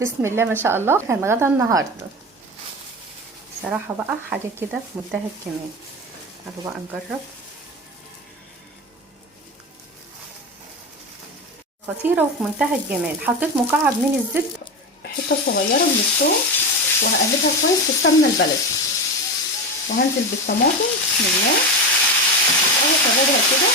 بسم الله ما شاء الله. كان غدا النهارده صراحه بقى حاجه كده في منتهى الجمال. تعالوا بقى نجرب. خطيره وفي منتهى الجمال. حطيت مكعب من الزبده، حته صغيره من الثوم، وهقلبها كويس في السمنه البلدي، وهنزل بالطماطم بسم الله وهقلبها كده.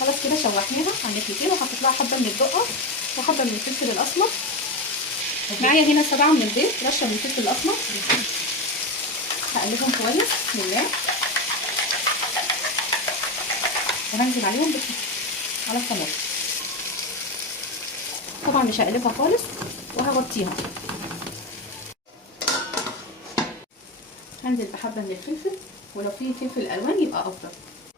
خلاص كده شوحناها على الناحيتين، وحطيت لها حبه من الدقه وحبه من الفلفل الاسمر. معايا هنا 7 من البيض، رشه من الفلفل الاسمر. هقلبهم كويس بسم الله، وهنزل عليهم على الطماطم. طبعا مش هقلبها خالص وهغطيها. هنزل بحبه من الفلفل، ولو في فلفل الوان يبقى افضل.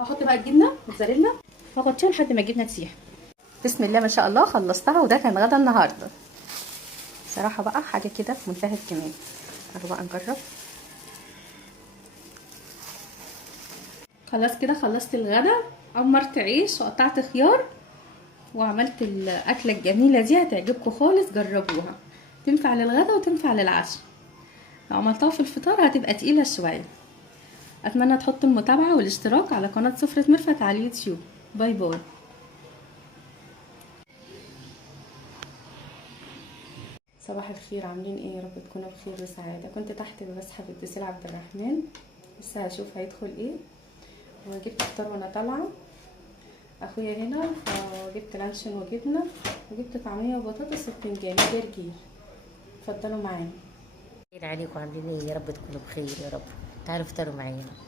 هحط بقى الجبنه موتزاريلا واغطيها لحد ما الجبنه تسيح. بسم الله ما شاء الله خلصتها، وده كان غدا النهارده. صراحه بقى حاجه كده في منتهى الجمال. تعالوا بقى نجرب. خلاص كده خلصت الغدا. عمرت عيش وقطعت خيار وعملت الاكله الجميله دي. هتعجبكم خالص، جربوها. تنفع للغدا وتنفع للعشاء. لو عملتها في الفطار هتبقى تقيله شويه. اتمنى تحطوا المتابعه والاشتراك على قناه سفرة ميرفت على اليوتيوب. باي باي. صباح الخير، عاملين ايه؟ يا رب تكونوا بخير وسعاده. كنت تحت بسحب اتصال عبد الرحمن، لسه هشوف هيدخل ايه. وجبت فطار وانا طالعه. اخويا هنا فجبت لانشون وجبنه، وجبت طعميه وبطاطس وبتنجان وجرجير. اتفضلوا معانا. خير عليكم، عاملين ايه؟ يا رب تكونوا بخير يا رب. تعالوا افطروا معانا.